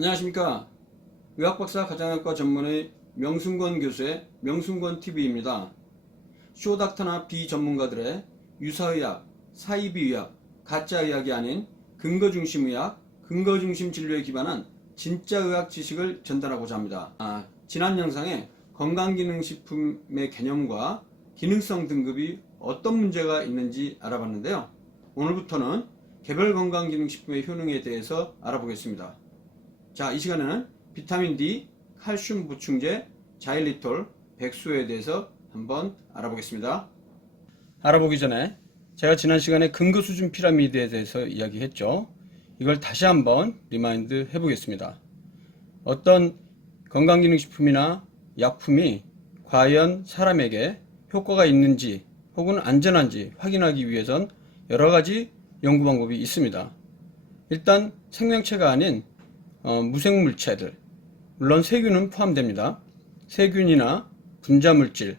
안녕하십니까. 의학박사 가정의학과 전문의 명순권 교수의 명순권TV입니다. 쇼닥터나 비전문가들의 유사의학, 사이비의학, 가짜의학이 아닌 근거중심의학, 근거중심 진료에 기반한 진짜 의학 지식을 전달하고자 합니다. 지난 영상에 건강기능식품의 개념과 기능성 등급이 어떤 문제가 있는지 알아봤는데요. 오늘부터는 개별 건강기능식품의 효능에 대해서 알아보겠습니다. 자, 이 시간에는 비타민 D, 칼슘 보충제, 자일리톨, 백수에 대해서 한번 알아보겠습니다. 알아보기 전에 제가 지난 시간에 근거 수준 피라미드에 대해서 이야기했죠. 이걸 다시 한번 리마인드 해보겠습니다. 어떤 건강기능식품이나 약품이 과연 사람에게 효과가 있는지 혹은 안전한지 확인하기 위해선 여러 가지 연구 방법이 있습니다. 일단 생명체가 아닌 무생물체들, 물론 세균은 포함됩니다. 세균이나 분자물질,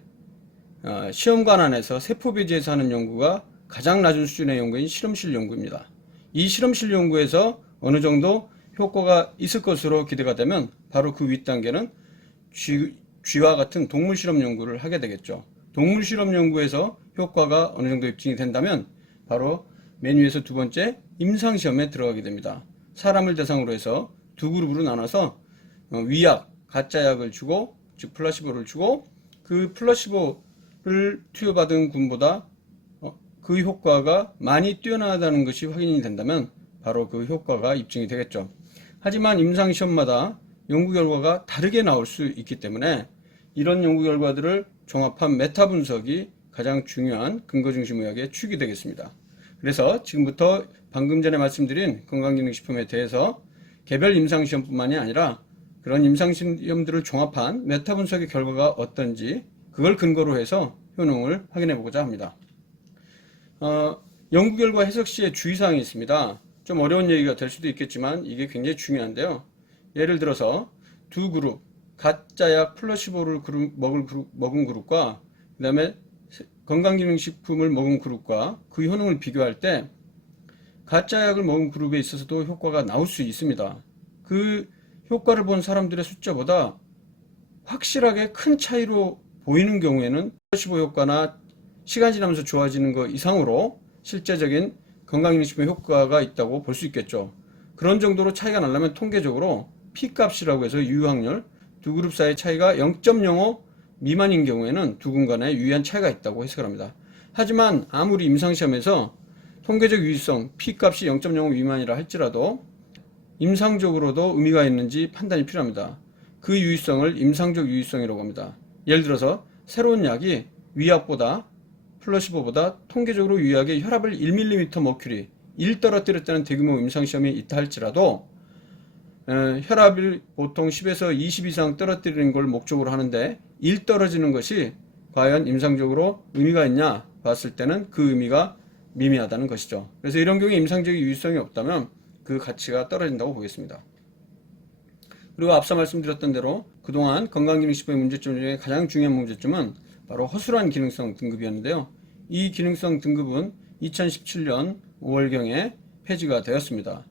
시험관 안에서 세포배제에서 하는 연구가 가장 낮은 수준의 연구인 실험실 연구입니다. 이 실험실 연구에서 어느 정도 효과가 있을 것으로 기대가 되면 바로 그 윗단계는 쥐와 같은 동물 실험 연구를 하게 되겠죠. 동물 실험 연구에서 효과가 어느 정도 입증이 된다면 바로 맨 위에서 두 번째 임상시험에 들어가게 됩니다. 사람을 대상으로 해서 두 그룹으로 나눠서 위약, 가짜약을 주고, 즉 플라시보를 주고, 그 플라시보를 투여받은 군보다 그 효과가 많이 뛰어나다는 것이 확인이 된다면 바로 그 효과가 입증이 되겠죠. 하지만 임상시험마다 연구 결과가 다르게 나올 수 있기 때문에 이런 연구 결과들을 종합한 메타 분석이 가장 중요한 근거중심의학의 축이 되겠습니다. 그래서 지금부터 방금 전에 말씀드린 건강기능식품에 대해서 개별 임상시험뿐만이 아니라 그런 임상시험들을 종합한 메타 분석의 결과가 어떤지 그걸 근거로 해서 효능을 확인해 보고자 합니다. 연구 결과 해석 시에 주의사항이 있습니다. 좀 어려운 얘기가 될 수도 있겠지만 이게 굉장히 중요한데요. 예를 들어서 두 그룹, 가짜약 플라시보를 먹은 그룹과 그 다음에 건강기능식품을 먹은 그룹과 그 효능을 비교할 때 가짜약을 먹은 그룹에 있어서도 효과가 나올 수 있습니다. 그 효과를 본 사람들의 숫자보다 확실하게 큰 차이로 보이는 경우에는 플라시보 효과나 시간 지나면서 좋아지는 것 이상으로 실제적인 건강기능식품 효과가 있다고 볼 수 있겠죠. 그런 정도로 차이가 나려면 통계적으로 P값이라고 해서 유효확률, 두 그룹 사이의 차이가 0.05 미만인 경우에는 두 그룹 간에 유의한 차이가 있다고 해석을 합니다. 하지만 아무리 임상시험에서 통계적 유의성 P값이 0.05 미만이라 할지라도 임상적으로도 의미가 있는지 판단이 필요합니다. 그 유의성을 임상적 유의성이라고 합니다. 예를 들어서 새로운 약이 위약보다 플라시보보다 통계적으로 유의하게 혈압을 1mmmercury 1 떨어뜨렸다는 대규모 임상시험이 있다 할지라도 혈압을 보통 10에서 20 이상 떨어뜨리는 걸 목적으로 하는데 1 떨어지는 것이 과연 임상적으로 의미가 있냐 봤을 때는 그 의미가 미미하다는 것이죠. 그래서 이런 경우에 임상적인 유의성이 없다면 그 가치가 떨어진다고 보겠습니다. 그리고 앞서 말씀드렸던 대로 그동안 건강기능식품의 문제점 중에 가장 중요한 문제점은 바로 허술한 기능성 등급이었는데요. 이 기능성 등급은 2017년 5월경에 폐지가 되었습니다.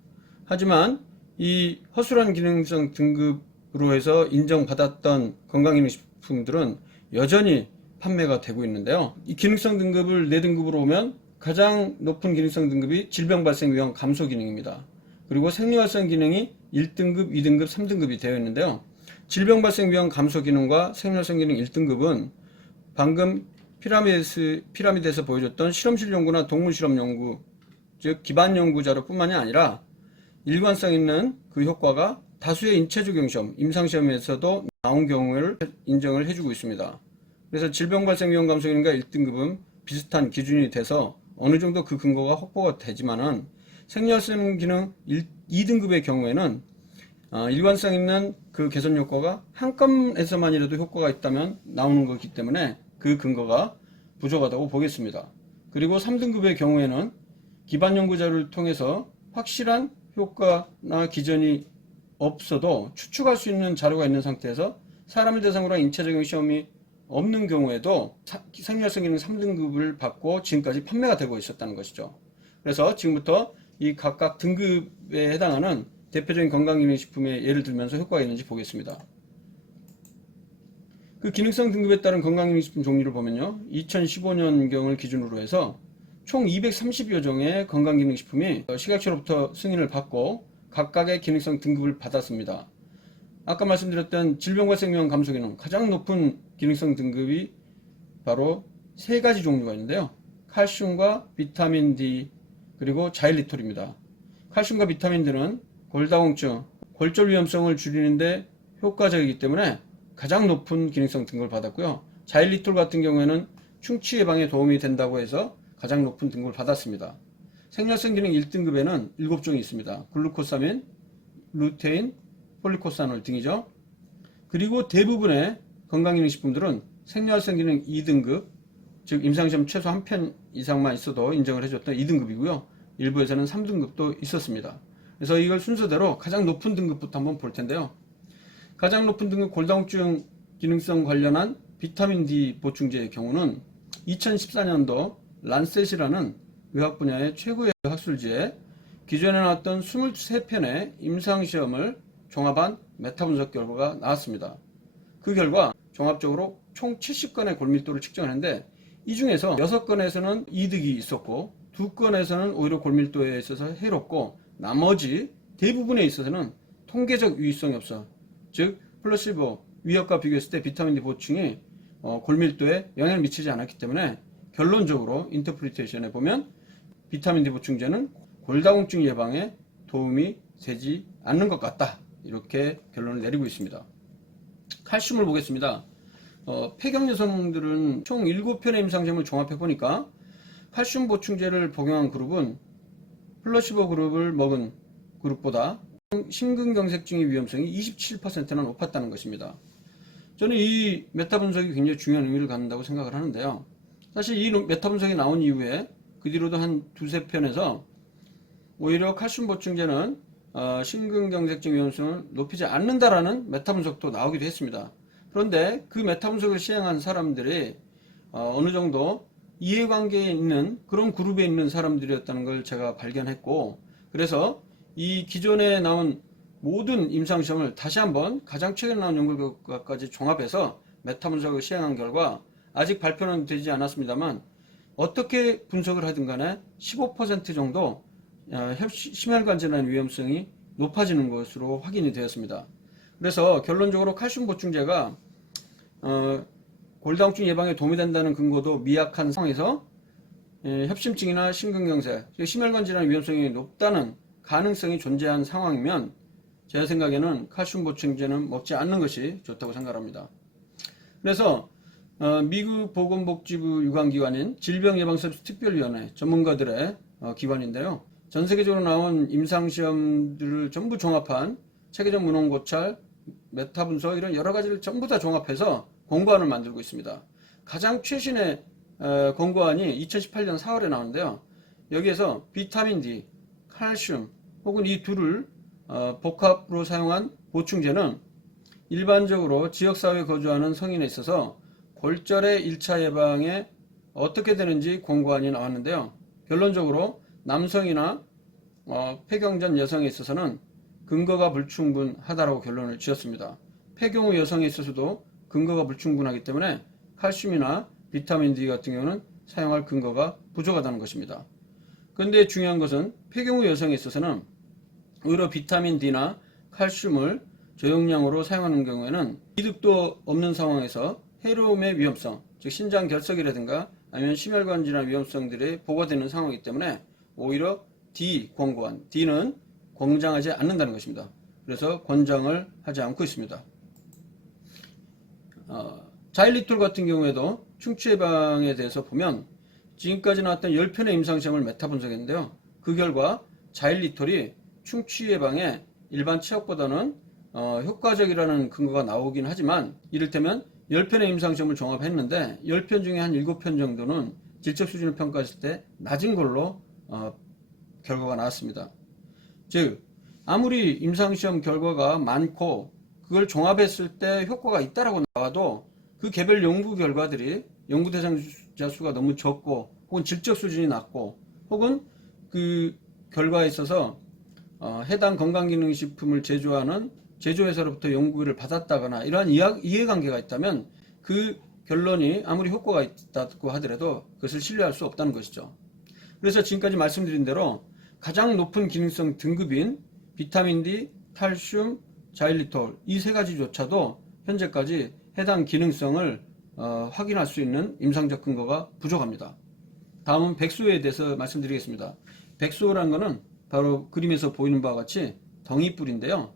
하지만 이 허술한 기능성 등급으로 해서 인정받았던 건강기능식품들은 여전히 판매가 되고 있는데요. 이 기능성 등급을 4등급으로 오면 가장 높은 기능성 등급이 질병 발생 위험 감소 기능입니다. 그리고 생리활성 기능이 1등급, 2등급, 3등급이 되어 있는데요. 질병 발생 위험 감소 기능과 생리활성 기능 1등급은 방금 피라미드에서 보여줬던 실험실 연구나 동물 실험 연구, 즉 기반 연구자료 뿐만이 아니라 일관성 있는 그 효과가 다수의 인체 적용 시험, 임상시험에서도 나온 경우를 인정을 해주고 있습니다. 그래서 질병 발생 위험 감소 기능과 1등급은 비슷한 기준이 돼서 어느 정도 그 근거가 확보가 되지만은 생리활성 기능 2등급의 경우에는 일관성 있는 그 개선 효과가 한 건에서만이라도 효과가 있다면 나오는 거기 때문에 그 근거가 부족하다고 보겠습니다. 그리고 3등급의 경우에는 기반 연구자료를 통해서 확실한 효과나 기전이 없어도 추측할 수 있는 자료가 있는 상태에서 사람을 대상으로 한 인체 적용 시험이 없는 경우에도 생리활성 기능 3등급을 받고 지금까지 판매가 되고 있었다는 것이죠. 그래서 지금부터 이 각각 등급에 해당하는 대표적인 건강기능식품의 예를 들면서 효과가 있는지 보겠습니다. 그 기능성 등급에 따른 건강기능식품 종류를 보면요, 2015년경을 기준으로 해서 총 230여 종의 건강기능식품이 식약처로부터 승인을 받고 각각의 기능성 등급을 받았습니다. 아까 말씀드렸던 질병발생위험 감소기능 가장 높은 기능성 등급이 바로 세 가지 종류가 있는데요. 칼슘과 비타민 D 그리고 자일리톨입니다. 칼슘과 비타민 D는 골다공증, 골절 위험성을 줄이는데 효과적이기 때문에 가장 높은 기능성 등급을 받았고요. 자일리톨 같은 경우에는 충치 예방에 도움이 된다고 해서 가장 높은 등급을 받았습니다. 생리활성 기능 1등급에는 7종이 있습니다. 글루코사민, 루테인, 폴리코사놀 등이죠. 그리고 대부분의 건강기능식품들은 생리활성 기능 2등급, 즉 임상시험 최소 한 편 이상만 있어도 인정을 해줬던 2등급이고요. 일부에서는 3등급도 있었습니다. 그래서 이걸 순서대로 가장 높은 등급부터 한번 볼 텐데요. 가장 높은 등급 골다공증 기능성 관련한 비타민 D 보충제의 경우는 2014년도 란셋이라는 의학 분야의 최고의 학술지에 기존에 나왔던 23편의 임상시험을 종합한 메타 분석 결과가 나왔습니다. 그 결과 종합적으로 총 70건의 골밀도를 측정했는데 이 중에서 6건에서는 이득이 있었고 2건에서는 오히려 골밀도에 있어서 해롭고 나머지 대부분에 있어서는 통계적 유의성이 없어. 즉 플라시보 위협과 비교했을 때 비타민 D 보충이 골밀도에 영향을 미치지 않았기 때문에 결론적으로 인터프리테이션에 보면 비타민 D 보충제는 골다공증 예방에 도움이 되지 않는 것 같다. 이렇게 결론을 내리고 있습니다. 칼슘을 보겠습니다. 폐경 여성들은 총 7편의 임상시험을 종합해 보니까 칼슘 보충제를 복용한 그룹은 플라시보 그룹을 먹은 그룹보다 심근경색증의 위험성이 27%나 높았다는 것입니다. 저는 이 메타 분석이 굉장히 중요한 의미를 갖는다고 생각을 하는데요. 사실 이 메타 분석이 나온 이후에 그 뒤로도 한 두세 편에서 오히려 칼슘 보충제는 심근경색증 위험성을 높이지 않는다라는 메타 분석도 나오기도 했습니다. 그런데 그 메타 분석을 시행한 사람들이 어느 정도 이해관계에 있는 그런 그룹에 있는 사람들이었다는 걸 제가 발견했고, 그래서 이 기존에 나온 모든 임상시험을 다시 한번 가장 최근에 나온 연구 결과까지 종합해서 메타 분석을 시행한 결과 아직 발표는 되지 않았습니다만 어떻게 분석을 하든 간에 15% 정도 심혈관 질환 위험성이 높아지는 것으로 확인이 되었습니다. 그래서 결론적으로 칼슘 보충제가 골다공증 예방에 도움이 된다는 근거도 미약한 상황에서 협심증이나 심근경색, 심혈관 질환 위험성이 높다는 가능성이 존재한 상황이면 제 생각에는 칼슘 보충제는 먹지 않는 것이 좋다고 생각합니다. 그래서 미국 보건복지부 유관기관인 질병예방서비스 특별위원회 전문가들의 기관인데요. 전 세계적으로 나온 임상시험들을 전부 종합한 체계적 문헌고찰, 메타 분석 이런 여러 가지를 전부 다 종합해서 권고안을 만들고 있습니다. 가장 최신의 권고안이 2018년 4월에 나오는데요. 여기에서 비타민 D, 칼슘 혹은 이 둘을 복합으로 사용한 보충제는 일반적으로 지역사회에 거주하는 성인에 있어서 골절의 1차 예방에 어떻게 되는지 권고안이 나왔는데요. 결론적으로 남성이나 폐경 전 여성에 있어서는 근거가 불충분하다라고 결론을 지었습니다. 폐경 후 여성에 있어서도 근거가 불충분하기 때문에 칼슘이나 비타민 D 같은 경우는 사용할 근거가 부족하다는 것입니다. 그런데 중요한 것은 폐경 후 여성에 있어서는 오히려 비타민 D나 칼슘을 저용량으로 사용하는 경우에는 이득도 없는 상황에서 해로움의 위험성, 즉 신장 결석이라든가 아니면 심혈관 질환 위험성들이 보고되는 상황이기 때문에 오히려 D 권고안, D는 권장하지 않는다는 것입니다. 그래서 권장을 하지 않고 있습니다. 자일리톨 같은 경우에도 충치 예방에 대해서 보면 지금까지 나왔던 10편의 임상시험을 메타 분석했는데요. 그 결과 자일리톨이 충치 예방에 일반 치약보다는 효과적이라는 근거가 나오긴 하지만 이를테면 10편의 임상시험을 종합했는데 10편 중에 한 7편 정도는 질적 수준을 평가했을 때 낮은 걸로 결과가 나왔습니다. 즉 아무리 임상시험 결과가 많고 그걸 종합했을 때 효과가 있다라고 나와도 그 개별 연구 결과들이 연구 대상자 수가 너무 적고 혹은 질적 수준이 낮고 혹은 그 결과에 있어서 해당 건강기능식품을 제조하는 제조회사로부터 연구를 받았다거나 이러한 이해관계가 있다면 그 결론이 아무리 효과가 있다고 하더라도 그것을 신뢰할 수 없다는 것이죠. 그래서 지금까지 말씀드린 대로 가장 높은 기능성 등급인 비타민 D, 칼슘, 자일리톨 이 세 가지조차도 현재까지 해당 기능성을 확인할 수 있는 임상적 근거가 부족합니다. 다음은 백수호에 대해서 말씀드리겠습니다. 백수호라는 것은 바로 그림에서 보이는 바와 같이 덩이뿔인데요.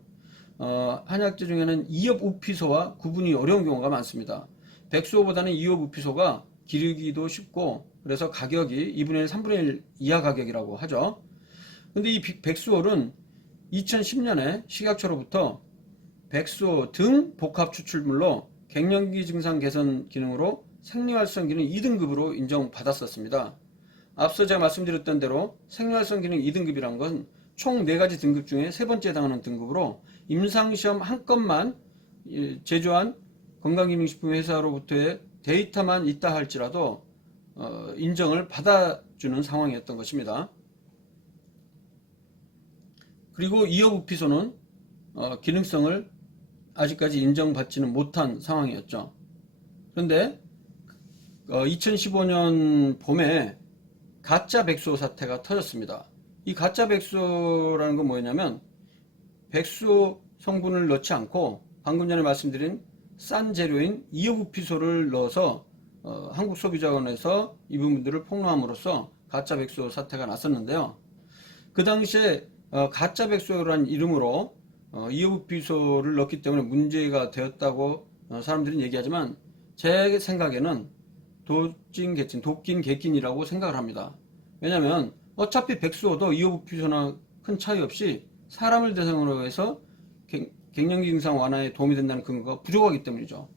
한약재 중에는 이엽우피소와 구분이 어려운 경우가 많습니다. 백수호보다는 이엽우피소가 기르기도 쉽고 그래서 가격이 2분의 1, 3분의 1 이하 가격이라고 하죠. 근데 이 백수호는 2010년에 식약처로부터 백수호 등 복합 추출물로 갱년기 증상 개선 기능으로 생리활성 기능 2등급으로 인정받았었습니다. 앞서 제가 말씀드렸던 대로 생리활성 기능 2등급이라는 건 총 4가지 등급 중에 세 번째 해당하는 등급으로 임상시험 한 건만 제조한 건강기능식품 회사로부터의 데이터만 있다 할지라도 인정을 받아주는 상황이었던 것입니다. 그리고 이어부피소는 기능성을 아직까지 인정받지는 못한 상황이었죠. 그런데 2015년 봄에 가짜 백수호 사태가 터졌습니다. 이 가짜 백수호라는 건 뭐였냐면 백수호 성분을 넣지 않고 방금 전에 말씀드린 싼 재료인 이어부피소를 넣어서 한국소비자원에서 이 부분들을 폭로함으로써 가짜 백수호 사태가 났었는데요. 그 당시에 가짜 백수호라는 이름으로 이어부피소를 넣기 때문에 문제가 되었다고 사람들은 얘기하지만 제 생각에는 도낀 객긴이라고 생각을 합니다. 왜냐하면 어차피 백수호도 이어부피소나 큰 차이 없이 사람을 대상으로 해서 갱년기 증상 완화에 도움이 된다는 근거가 부족하기 때문이죠.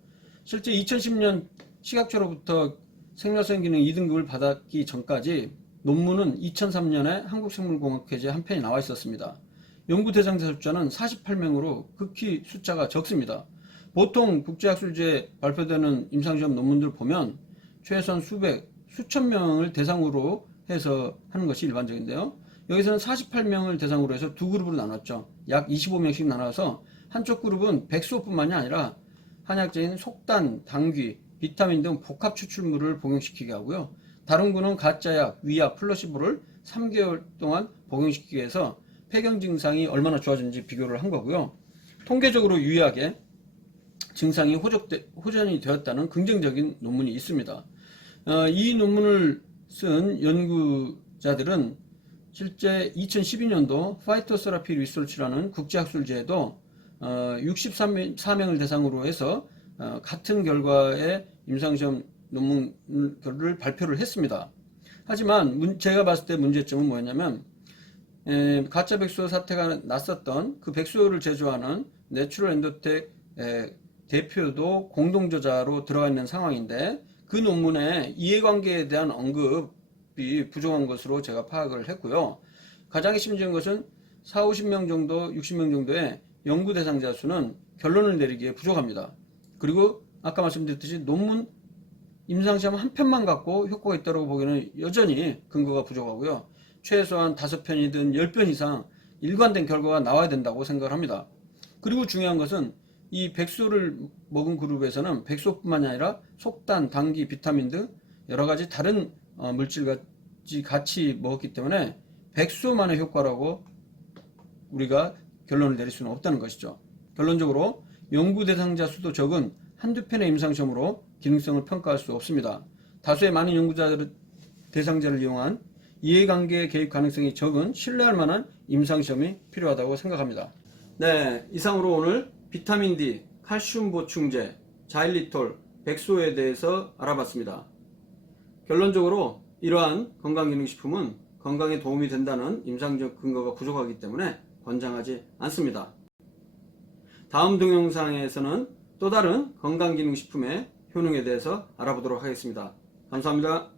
실제 2010년 식약처로부터 생리활성 기능 2등급을 받았기 전까지 논문은 2003년에 한국생물공학회지에 한 편이 나와 있었습니다. 연구 대상자 숫자는 48명으로 극히 숫자가 적습니다. 보통 국제학술지에 발표되는 임상시험 논문들 보면 최소한 수천 명을 대상으로 해서 하는 것이 일반적인데요. 여기서는 48명을 대상으로 해서 두 그룹으로 나눴죠. 약 25명씩 나눠서 한쪽 그룹은 백수호뿐만이 아니라 한약재인 속단, 당귀, 비타민 등 복합 추출물을 복용시키게 하고요. 다른 군은 가짜약, 위약, 플라시보를 3개월 동안 복용시키게 해서 폐경 증상이 얼마나 좋아졌는지 비교를 한 거고요. 통계적으로 유의하게 증상이 호전이 되었다는 긍정적인 논문이 있습니다. 이 논문을 쓴 연구자들은 실제 2012년도 파이토세라피 리서치라는 국제학술지에도 64명을 대상으로 해서 같은 결과의 임상시험 논문을 발표를 했습니다. 하지만 제가 봤을 때 문제점은 뭐였냐면 가짜 백수호 사태가 났었던 그 백수호를 제조하는 내추럴 엔도텍 대표도 공동저자로 들어가 있는 상황인데 그 논문에 이해관계에 대한 언급이 부족한 것으로 제가 파악을 했고요. 가장 심지어인 것은 40-50명 정도, 60명 정도의 연구 대상자 수는 결론을 내리기에 부족합니다. 그리고 아까 말씀드렸듯이 논문 임상시험 한 편만 갖고 효과가 있다고 보기에는 여전히 근거가 부족하고요. 최소한 5편이든 10편 이상 일관된 결과가 나와야 된다고 생각을 합니다. 그리고 중요한 것은 이 백수호를 먹은 그룹에서는 백수호뿐만이 아니라 속단, 당귀, 비타민 등 여러가지 다른 물질까지 같이 먹었기 때문에 백수호만의 효과라고 우리가 결론을 내릴 수는 없다는 것이죠. 결론적으로 연구 대상자 수도 적은 한두 편의 임상시험으로 기능성을 평가할 수 없습니다. 다수의 많은 연구자들 대상자를 이용한 이해관계 개입 가능성이 적은 신뢰할 만한 임상시험이 필요하다고 생각합니다. 네, 이상으로 오늘 비타민 D, 칼슘 보충제, 자일리톨, 백수호에 대해서 알아봤습니다. 결론적으로 이러한 건강기능식품은 건강에 도움이 된다는 임상적 근거가 부족하기 때문에 권장하지 않습니다. 다음 동영상에서는 또 다른 건강기능식품의 효능에 대해서 알아보도록 하겠습니다. 감사합니다.